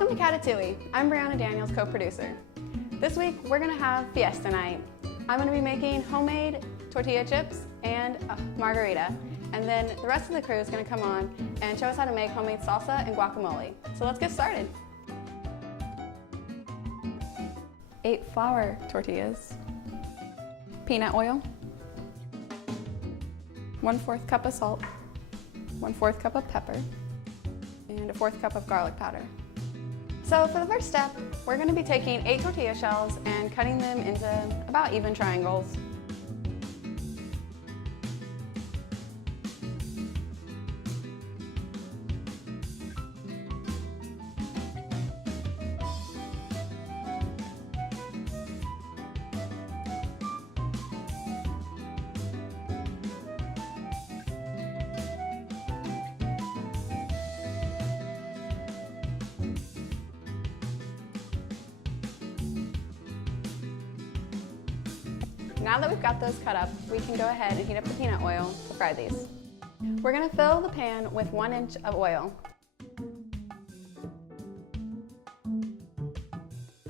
Welcome to Catatouille. I'm Briana Daniels, co-producer. This week we're gonna have fiesta night. I'm gonna be making homemade tortilla chips and a margarita. And then the rest of the crew is gonna come on and show us how to make homemade salsa and guacamole. So let's get started. 8 flour tortillas, peanut oil, 1/4 cup of salt, 1/4 cup of pepper, and a 1/4 cup of garlic powder. So for the first step, we're going to be taking 8 tortilla shells and cutting them into about even triangles. Now that we've got those cut up, we can go ahead and heat up the peanut oil to fry these. We're going to fill the pan with 1 inch of oil.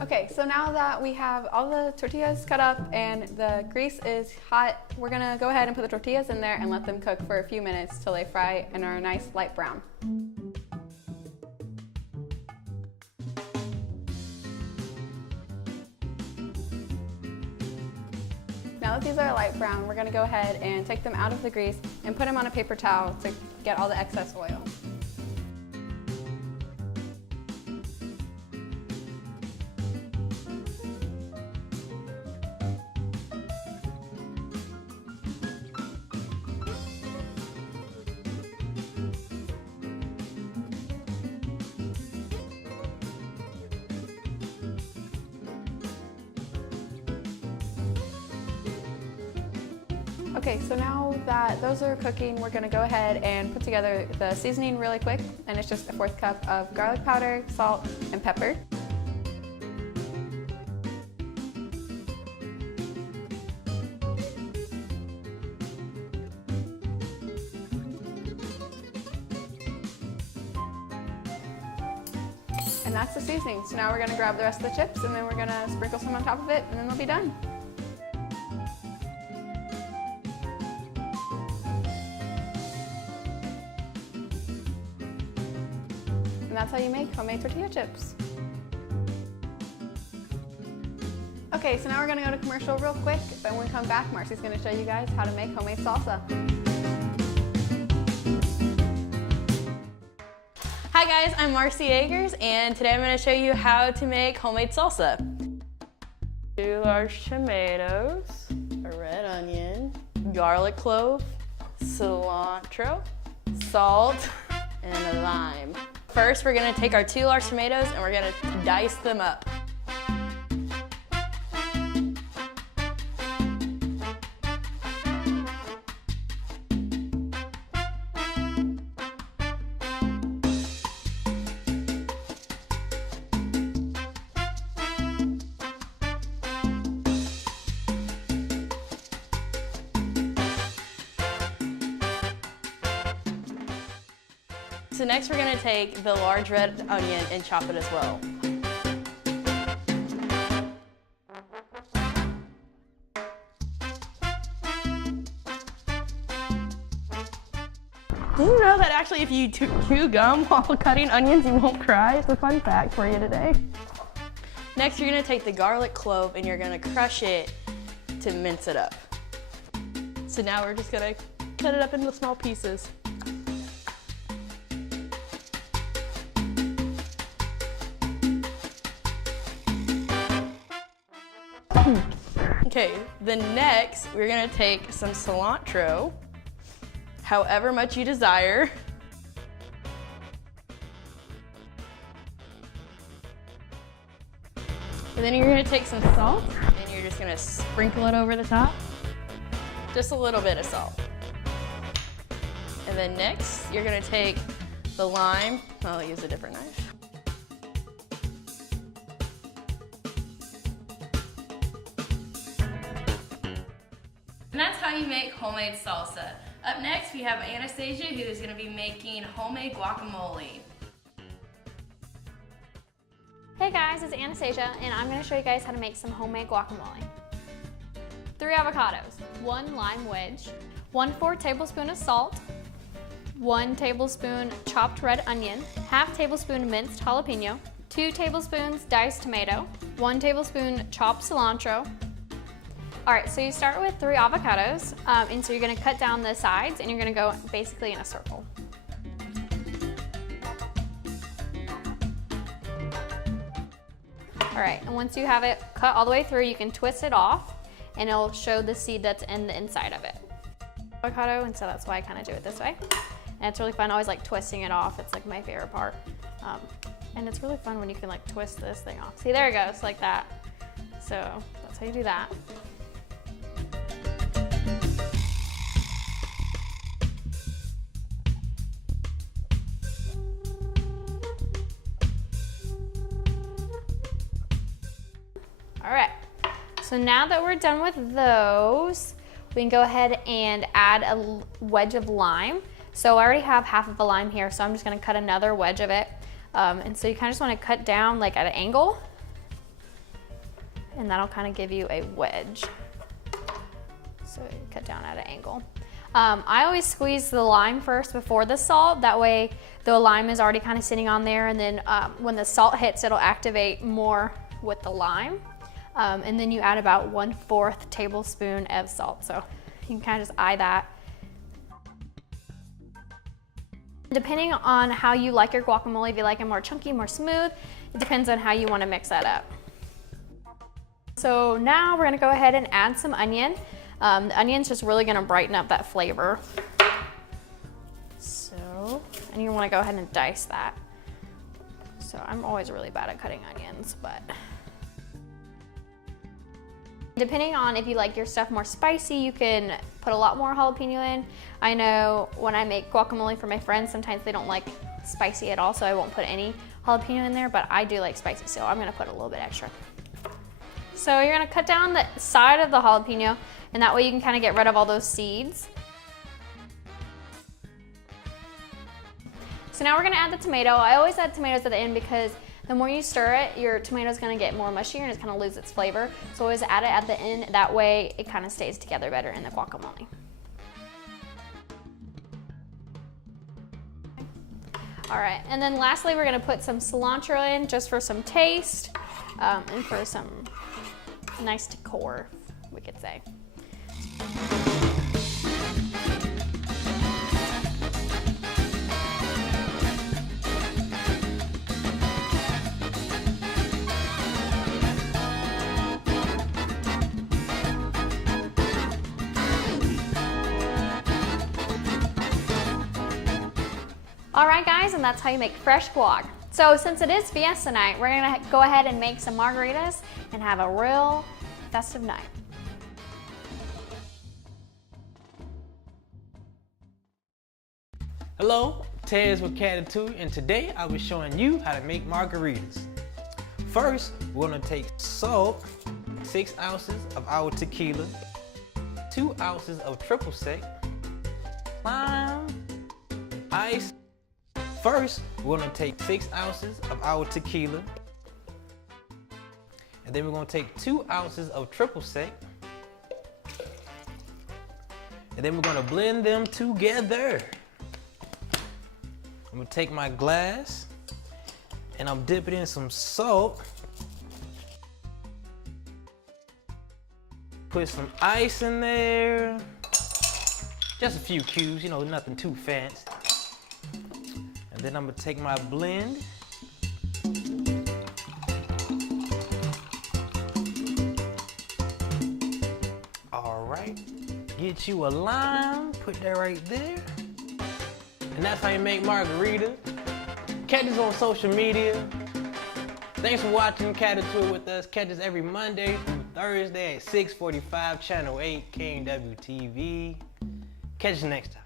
Okay, so now that we have all the tortillas cut up and the grease is hot, we're going to go ahead and put the tortillas in there and let them cook for a few minutes till they fry and are a nice light brown. Now that these are light brown, we're going to go ahead and take them out of the grease and put them on a paper towel to get all the excess oil. Okay, so now that those are cooking, we're going to go ahead and put together the seasoning really quick, and it's just a 1/4 cup of garlic powder, salt, and pepper. And that's the seasoning. So now we're going to grab the rest of the chips, and then we're going to sprinkle some on top of it, and then they'll be done. And that's how you make homemade tortilla chips. Okay, so now we're gonna go to commercial real quick, but when we come back, Marcie's gonna show you guys how to make homemade salsa. Hi guys, I'm Marcie Agers, and today I'm gonna show you how to make homemade salsa. 2 large tomatoes, a red onion, garlic clove, cilantro, salt, and a lime. First, we're gonna take our 2 large tomatoes and we're gonna dice them up. So next we're going to take the large red onion and chop it as well. Did you know that actually if you chew gum while cutting onions you won't cry? It's a fun fact for you today. Next you're going to take the garlic clove and you're going to crush it to mince it up. So now we're just going to cut it up into small pieces. Okay, then next we're gonna take some cilantro, however much you desire. And then you're gonna take some salt and you're just gonna sprinkle it over the top. Just a little bit of salt. And then next you're gonna take the lime. I'll use a different knife. And that's how you make homemade salsa. Up next, we have Annastasia, who is going to be making homemade guacamole. Hey guys, it's Annastasia, and I'm going to show you guys how to make some homemade guacamole. 3 avocados, 1 lime wedge, 1/4 tablespoon of salt, 1 tablespoon chopped red onion, ½ tablespoon minced jalapeno, 2 tablespoons diced tomato, 1 tablespoon chopped cilantro. All right, so you start with 3 avocados, and so you're going to cut down the sides, and you're going to go basically in a circle. All right, and once you have it cut all the way through, you can twist it off, and it'll show the seed that's in the inside of it. Avocado, and so that's why I kind of do it this way. And it's really fun. I always like twisting it off. It's like my favorite part. And it's really fun when you can like twist this thing off. See, there it goes, like that. So that's how you do that. All right, so now that we're done with those, we can go ahead and add a wedge of lime. So I already have half of a lime here, so I'm just gonna cut another wedge of it. And so you kind of just wanna cut down like at an angle, and that'll kind of give you a wedge. So you cut down at an angle. I always squeeze the lime first before the salt. That way the lime is already kind of sitting on there, and then when the salt hits, it'll activate more with the lime. And then you add about 1/4 tablespoon of salt. So you can kind of just eye that. Depending on how you like your guacamole, if you like it more chunky, more smooth, it depends on how you want to mix that up. So now we're gonna go ahead and add some onion. The onion's just really gonna brighten up that flavor. So, and you wanna go ahead and dice that. So I'm always really bad at cutting onions, but depending on if you like your stuff more spicy, you can put a lot more jalapeno in. I know when I make guacamole for my friends, sometimes they don't like spicy at all, so I won't put any jalapeno in there, but I do like spicy, so I'm gonna put a little bit extra. So you're gonna cut down the side of the jalapeno, and that way you can kind of get rid of all those seeds. So now we're gonna add the tomato. I always add tomatoes at the end because the more you stir it, your tomato's gonna get more mushier and it's gonna lose its flavor. So always add it at the end, that way it kind of stays together better in the guacamole. All right, and then lastly, we're gonna put some cilantro in just for some taste and for some nice decor, we could say. All right guys, and that's how you make fresh guac. So since it is fiesta night, we're gonna go ahead and make some margaritas and have a real festive night. Hello, Tezzz with Catatouille, and today I'll be showing you how to make margaritas. First, we're gonna take salt, 6 ounces of our tequila, 2 ounces of triple sec, lime, ice. First, we're gonna take 6 ounces of our tequila, and then we're gonna take 2 ounces of triple sec, and then we're gonna blend them together. I'm gonna take my glass, and I'm dipping in some salt, put some ice in there, just a few cubes, you know, nothing too fancy. And then I'm gonna take my blend, all right, get you a lime, put that right there. And that's how you make margarita. Catch us on social media. Thanks for watching Catatouille with us. Catch us every Monday through Thursday at 6:45, Channel 8, KNWT. Catch us next time.